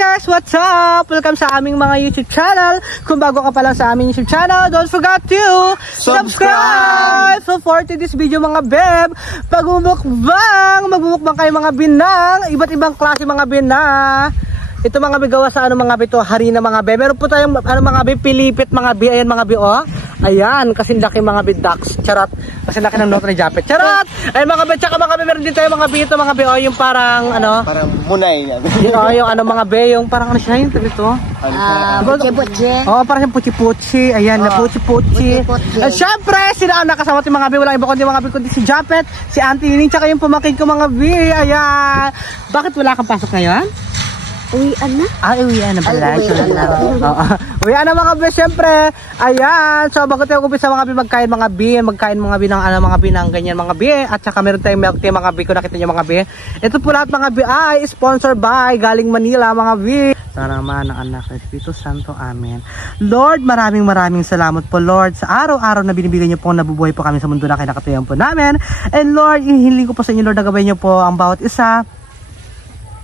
guys, what's up? Welcome sa aming mga YouTube channel. Kung bago ka pa lang sa aming YouTube channel, don't forget to subscribe! So for this video mga beb, magbumukbang kayo mga binang, iba't ibang klase mga binang. Ito mga bigawa sa mga bito, harina mga be. Meron po tayong mga be, pilipit mga be. Ayan mga be, oh. Ayan, kasi laki mga be ducks. Charot. Kasi laki ng note ni Japet. Charot! Ayan mga be, tsaka mga be, meron din tayo mga be ito mga be, oh. Yung parang, parang munay. Yun, oh, yung mga be, yung parang siya yung ito. Puchi-puchi. Oh, parang yung puchi-puchi. Ayan, na puchi-puchi. At syempre, sila ang nakasama yung mga be. Wala iba kundi mga be, kundi si Japet, si Auntie Nining, tsaka yung pumakin ko mga be. Ayan. Bakit wala kang pasok ngayon? Uwian na? Uwian na pala. Uwian na. Uwian na mga be, syempre. Ayan. So, bago tayo kumpisa mga be, magkain mga be ng mga be ng ganyan mga be. At saka meron tayong milk tea mga be, kung nakita nyo mga be. Ito po lahat mga be ay sponsored by galing Manila mga be. Sa naman ng anak ng Espiritu Santo. Amen. Lord, maraming salamat po Lord sa araw-araw na binibigay niyo po, nabubuhay po kami sa mundo na kinakatuyan po namin. And Lord, ihiling ko po sa inyo Lord na gabay niyo po ang bawat isa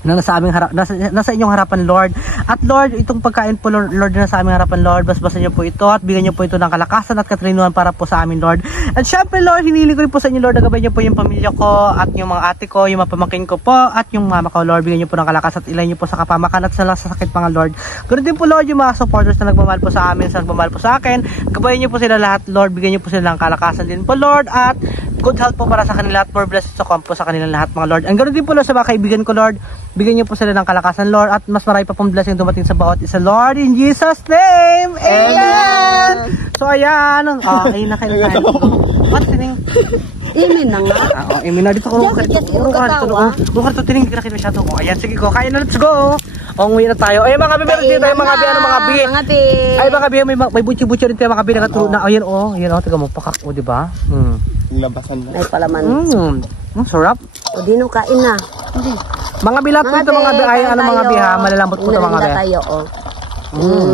na nasa inyong harapan Lord. At Lord, itong pagkain po Lord na nasa aming harapan Lord, basbasan niyo po ito at bigyan niyo po ito ng kalakasan at katalinuhan para po sa amin Lord. At syempre Lord, hinihiling ko rin po sa inyo Lord, nagabay niyo po yung pamilya ko at yung mga ate ko, yung mga pamangkin ko po at yung mama ko Lord, bigyan niyo po ng kalakasan at ilay niyo po sa kapamakan at sa sakit mga Lord. Ganoon din po Lord yung mga supporters na nagmamahal po sa amin, sa nagmamahal po sa akin, gabayan niyo po sila lahat Lord, bigyan niyo po sila ng kalakasan din po Lord at good health po para sa kanila at more blessings po sa kanilang lahat mga Lord. And ganoon din po Lord sa mga kaibigan ko Lord, bigyan niyo po sila ng kalakasan Lord at mas marami pa pong blessing dumating sa bawat isa Lord, in Jesus name. Amen. So ayan, ayun na kayo. What tining? Imin na nga. Imin na dito ko. Karto tining kita masyado ko. Ayan, sige ko. Kain na, let's go. Uwi na tayo. Ay mga bibi, dito tayo mga bibi, mga bibi. Ay mga bibi, may butchi-butchi rin tayo mga bibi nakatulog na. Ayan tiga mo pakak o, di ba? Labasan na. Ay palaman. Sarap. O dino kain na. Mga bilat po ito mga bibi, ay mga biha, malalambot po ito mga bibi. Tayo,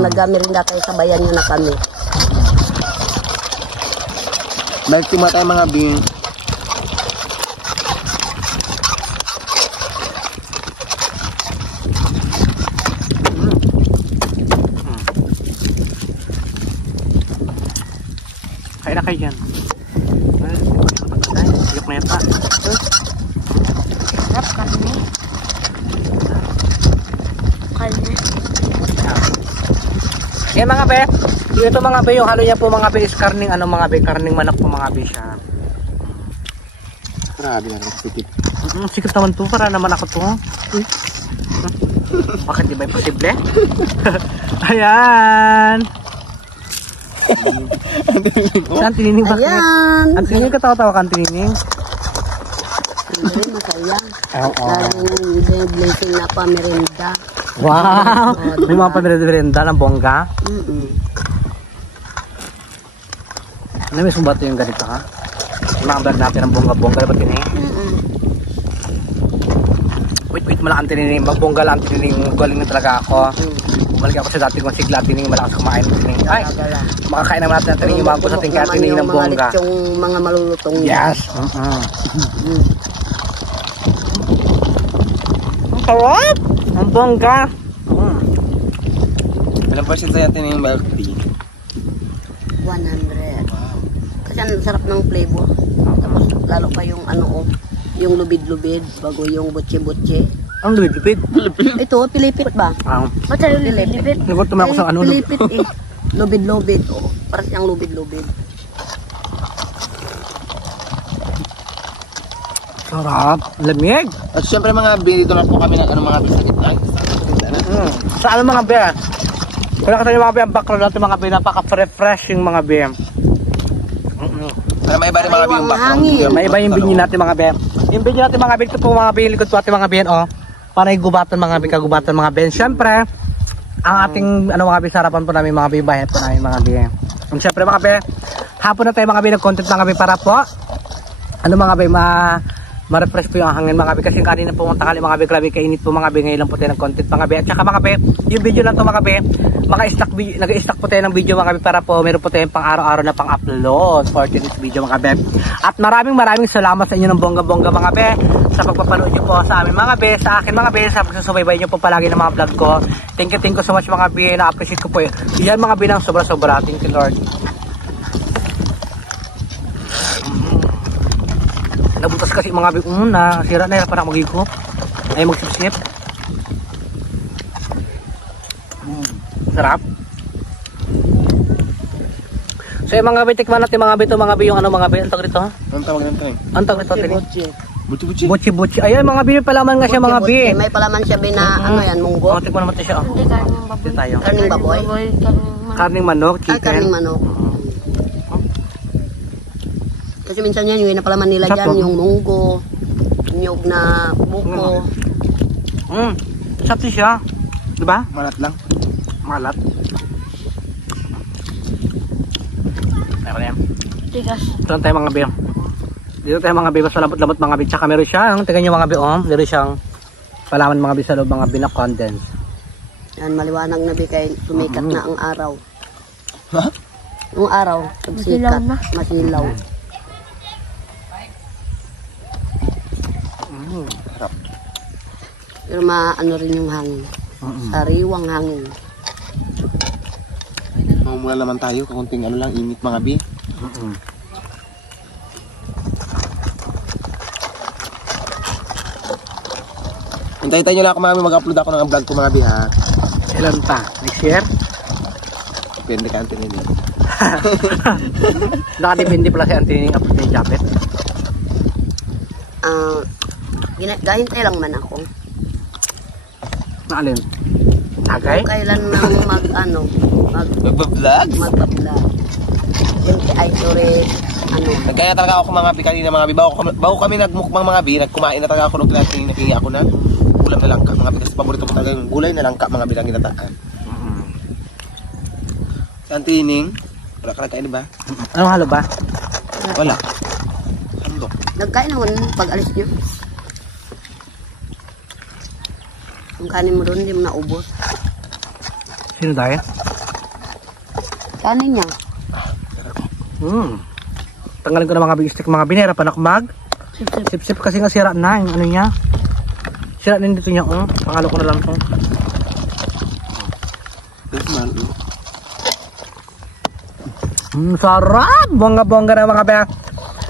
nagamirinda tayo, sabayan nyo na kami. Nagtima tayo mga bing. Kain na kayo dyan. Ayok na yata. Sarap kami. Kalma. Yan mga be. Ito mga be, yung halo niya po mga be is karning mga be, karning manok po mga be siya. Grabe na sikip. Sikip naman to, para naman ako to. Bakit di ba imposible? Ayan. Saan tinining bakit? Ayan. Ang tinining katawa-tawa kan tinining. Hindi, masaya. Oo. Dahil blessing na pa merenda. Wow! May mga pamerenda ng bongga. Namiss mo ba ito yung ganito ha? Mga natin ng bongga-bongga. Dapat tinining? Wait, malaking tinining. Magbongga lang tinining. Galing na talaga ako. Bumalik ako sa dati kong sigla tinining. Malakas kumain ng tinining. Ay! Makakain naman natin ang tinining. Yung mga sa ating kaya tinining ng bongga. Yung mga malulutong. Yes! Ang sarap! Ang bongga! Ilang percent sa'yo tinining milk tea? 100. Kasi ang sarap ng flavor. Tapos lalo pa yung yung lubid-lubid bago yung butche-butche. Ang lubid-lubid? Ito, pilipit ba? Ba't tayo lubid-lubid? Nagod tumayo ako sa pilipit eh. Lubid-lubid. Parang siyang lubid-lubid. Sarap. Lamig. At syempre mga dito na po kami ng mga bisakit lang. Sa mga be? Kung nakita nyo mga be, ang background natin mga be, napaka-refresh yung mga be. Para may iba rin mga bing background. May iba yung binyo natin mga be. Yung binyo natin mga be, ito po mga be, likod po ating mga be, para igubatan mga be, kagubatan mga be. Siyempre, ang ating mga be, sarapan po namin mga be, bayan po namin mga be. Siyempre mga be, hapon na tayo mga be, nag-content mga be para po, mga be, ma-refresh po yung hangin mga be, kasi kanina po mga mga be, grabe kainit po mga be, ngayon lang po tayo ng-content mga be. At saka mga be, yung video na to mga be, nag-stack po tayo ng video mga be, para po meron po tayong pang araw-araw na pang-upload for today's video mga be. At maraming salamat sa inyo ng bongga-bongga mga be, sa sa pagpapanood nyo po sa amin mga be, sa akin mga be, sa pagsusubaybay nyo po palagi ng mga vlog ko. Thank you so much mga be, na-appreciate ko po yan mga be ng sobra-sobra. Thank you Lord. Nabutas kasi mga be, nasira na, parang magigop. Ay magsip-sip. Sarap. So yung mga be, tikman natin mga be, ito mga be, yung ano mga be, ang tawag rito? Anong tawag nito eh? Ang tawag rito? Butche. Buchi-buchi? Buchi-buchi. Ayan mga be, palaman nga siya mga be. May palaman siya be na ano yan, munggo. Oh, tikman naman siya. Oh. Dito tayo. Karning baboy. Karning manok, Ay, karning chicken. manok. Kasi minsan yan, yung napalaman nila Sarap dyan, to. yung munggo, nyog na buko. Sarap din siya. Diba? Malat lang. Malat. Ayun yan. Tigas. Ito lang tayo mga be. Dito tayo mga be, mas malambot-lambot mga be. Tsaka meron siyang, tingnan nyo mga be, meron siyang palaman mga be sa loob mga be na condense. Yan, maliwanag na be kay sumikat na ang araw. Ha? Yung araw, pagsikat, masilaw. Sarap. Pero maano rin yung hangin. Sariwang hangin. Mamumula naman tayo, kakunting ano lang, init mga bi. Hintayin nyo lang ako mga mag-upload ako ng vlog ko mga bi ha. Ilan pa? Next year? Depende ka antin nila. Nakadepende pala si Anthony ng upload ng Japet. Gahintay lang man ako. Naalin? Tagay? Kung kailan nang Mag-vlog? magpa-vlog. Hindi ay sorry, Nagkaya talaga ako mga bi kanina mga bi. Bago kami nagmukbang mga bi, nagkumain na talaga ako nung pinapingi ako na ulam na langka mga bi. Kasi paborito ko talaga yung gulay na langka mga bi lang ginataan. Sa Antining, wala ka nagkain ba? Anong halo ba? Wala. Handok. nagkain naman pag alis nyo. Ang kanin mo doon, hindi mo naubos. Sino tayo? Kanin niya. Tanggalin ko na mga big stick, mga binera pa nakmag. Sip-sip kasi nga sira na yung ano niya. Sira na dito niya, pangalo ko na lang to. Sarap! Bongga-bongga na mga be.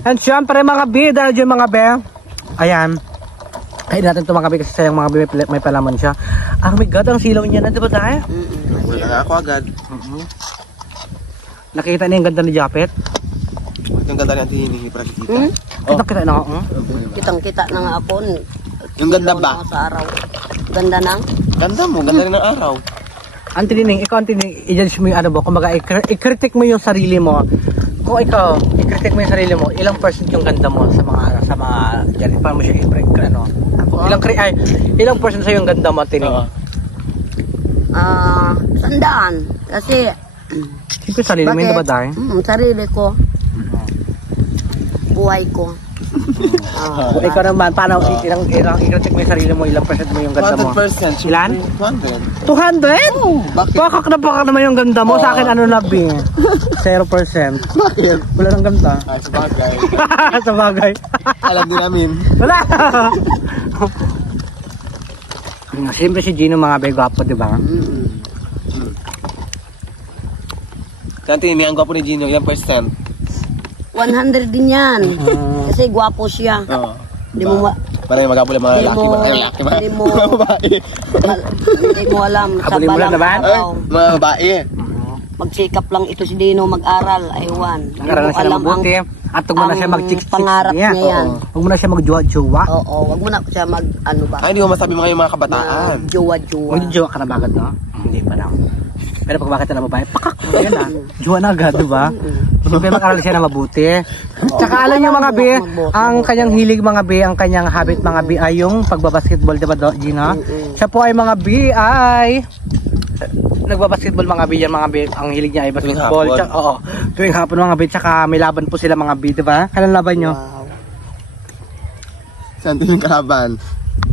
And syempre mga be, dahil dyan mga be. Ayan. Kain natin ito mga be kasi sayang mga be, may palaman siya. Oh my god, ang silaw niya na, diba tayo? Wala nga ako agad. Nakita niya yung ganda ni Japet. Yung ganda ni Auntie Hining, para kita. Kita na ako. Kitang-kita na nga ako. Yung ganda Ilaw ba? na ako sa araw. Ganda nang? Ganda mo, ganda rin ng araw. Antining, ikaw Antining, i-judge mo yung ano ba, kumbaga i-critic mo yung sarili mo. Kung ikaw, i-critic mo yung sarili mo, ilang percent yung ganda mo sa mga dyan, paano mo siya i-break, ano? Ilang percent sa yung ganda mo, Antining? Sandaan. Kasi, Siyempre sarili mo, hindi ba dahil? Sarili ko. Buhay ko. Kung ikaw naman, paano, i-critic mo yung sarili mo, ilang percent mo yung ganda mo? 100%. Ilan? 200. 200? Bakit? Pakak na pakak naman yung ganda mo, sa akin ano na B? 0%. Bakit? Wala nang ganda. Ay, sabagay. Sa bagay. Alam din namin. Wala! Siyempre si Gino mga begwapo, di ba? Kanti, may ang gwapo ni Gino, ilang percent? 100 din yan. Kasi gwapo siya. Oo. Hindi mo Parang yung magabula mga Hindi lalaki mo- ba? Ay, lalaki ba? hindi mo- Mga babae. hindi mo alam. Sa Abulin mo lang balang naman? Ay, araw. mga babae. Magsikap lang ito si Dino mag-aral. Aywan. Nag-aral na siya na mabuti. At huwag mo na siya mag-chicks-chicks pangarap niya yan. Huwag mo na siya mag-jowa-jowa. Oo, wag mo na siya ano ba? Ay, hindi ko masabi mga kabataan. Jowa-jowa. Mag-jowa ka na ba agad, no? Hindi pa lang. Pero pag bakit na babae, pakak! Ayan na. Jowa na agad, diba? Siyempre mag-aral siya na mabuti. Tsaka alam niyo mga be, ang kanyang hilig mga be, ang kanyang habit mga be ay yung pagbabasketball, diba Gina? Siya po ay mga be ay nagbabasketball mga be yan mga be. Ang hilig niya ay basketball. Tuwing hapon. Tsaka, oo, tuwing hapon mga be. Tsaka may laban po sila mga be, diba? Kailan laban nyo? Wow. Saan din yung kalaban?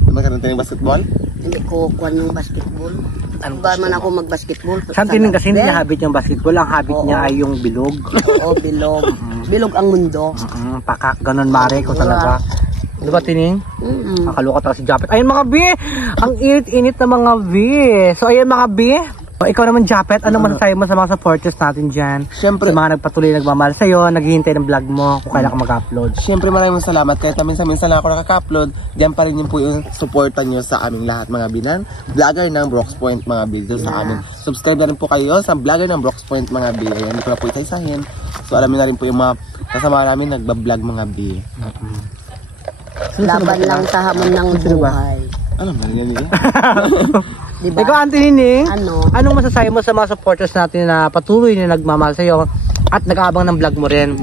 Magkaroon tayo ng basketball? Hindi ko kuha ng basketball. Ano Ba man ako mag-basketball? Santinin kasi hindi niya habit yung basketball. Ang habit niya ay yung bilog. Oo, bilog. Bilog ang mundo. Pakak, ganun mare ko talaga. Di ba, Tining? Mm-mm. Nakaloka talaga si Japet. Ayun mga bi, ang init-init na mga bi. So ayun mga bi, ikaw naman Japet, ano masasabi mo sa mga supporters natin dyan? Siyempre. Sa mga nagpatuloy nagmamahal sa'yo, naghihintay ng vlog mo kung kailan ka mag-upload. Siyempre maraming salamat kahit na minsan lang ako nakaka-upload. Diyan pa rin yun po yung supportan nyo sa aming lahat mga binan. Vlogger ng Brooks Point mga video sa amin. Subscribe na rin po kayo sa vlogger ng Brooks Point mga bi. Ayan, hindi ko na po isa-isahin. So alam na rin po yung mga kasama namin nagbablog mga bi. Laban lang sa hamon ng buhay. Alam na rin yan. Diba? Ikaw, Auntie Nining, Ano? anong masasabi mo sa mga supporters natin na patuloy na nagmamahal sa'yo at nag-aabang ng vlog mo rin?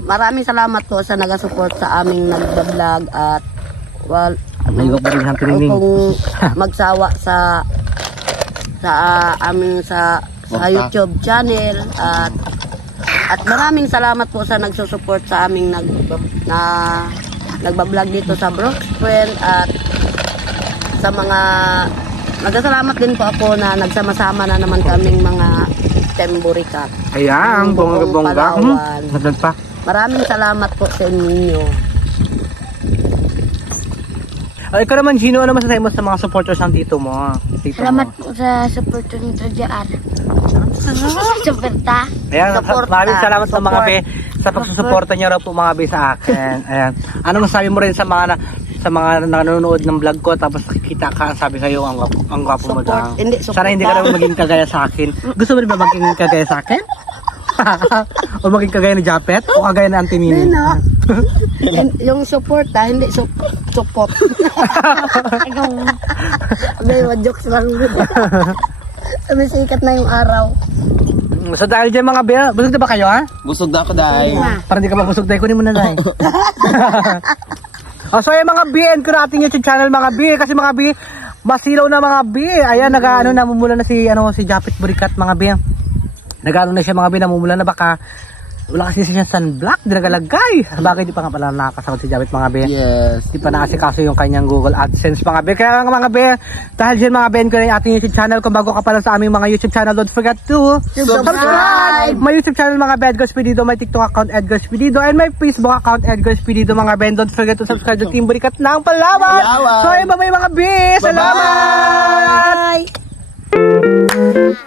Maraming salamat po sa nag-support sa aming nagbablog at Naigo pa rin, Auntie Nining. kung magsawa sa aming sa YouTube channel at maraming salamat po sa nagsusupport sa aming nagbablog dito sa Brooks Point at sa mga nagsasalamat din po ako na nagsama-sama na naman kaming mga Temburikat. Ayan, bongga-bongga. Palawan. Nagdag pa. Maraming salamat po sa inyo. Ikaw naman, Gino, ano masasabi mo sa mga supporters ng tito mo? Salamat po sa support nito dyan. Suporta. Ayan, Support, maraming salamat sa mga support. be sa pagsusuporta niyo raw po mga be sa akin. Ayan. Ano masabi mo rin sa mga nanonood ng vlog ko tapos nakikita ka, sabi sa'yo, ang gwapo mo daw. Support, hindi, support Sana hindi ka lang. naman maging kagaya sa akin. Gusto mo rin ba maging kagaya sa akin? O maging kagaya ni Japet? O kagaya ni Auntie Nining? Yung support hindi support. Abay, jokes lang. Sumisikat na yung araw. So dahil dyan mga be, busog na ba kayo ha? Busog na ako dahil. Para hindi ka mabusog dahil kunin mo na dahil. So yung mga B, end ko na ating YouTube channel mga B. Kasi mga B, masilaw na mga B. Ayan, namumula na si Japet Burikat mga B. Nag-ano na siya mga B, namumula na baka wala kasi siya sunblock, di nagalagay. Bakit di pa nga pala nakakasagot si Japet mga B? Yes. Di pa nakasikaso yung kanyang Google AdSense mga B. Kaya mga B, dahil dyan mga B, end ko na yung ating YouTube channel. Kung bago ka pa lang sa aming mga YouTube channel, don't forget to subscribe! My YouTube channel mga B, Edgar Spedido, my TikTok account Edgar Spedido, and my Facebook account Edgar Spedido mga B. Don't forget to subscribe to Team Burikat ng Palawan! Palawan! So ayun, bye-bye mga B! Salamat! Bye!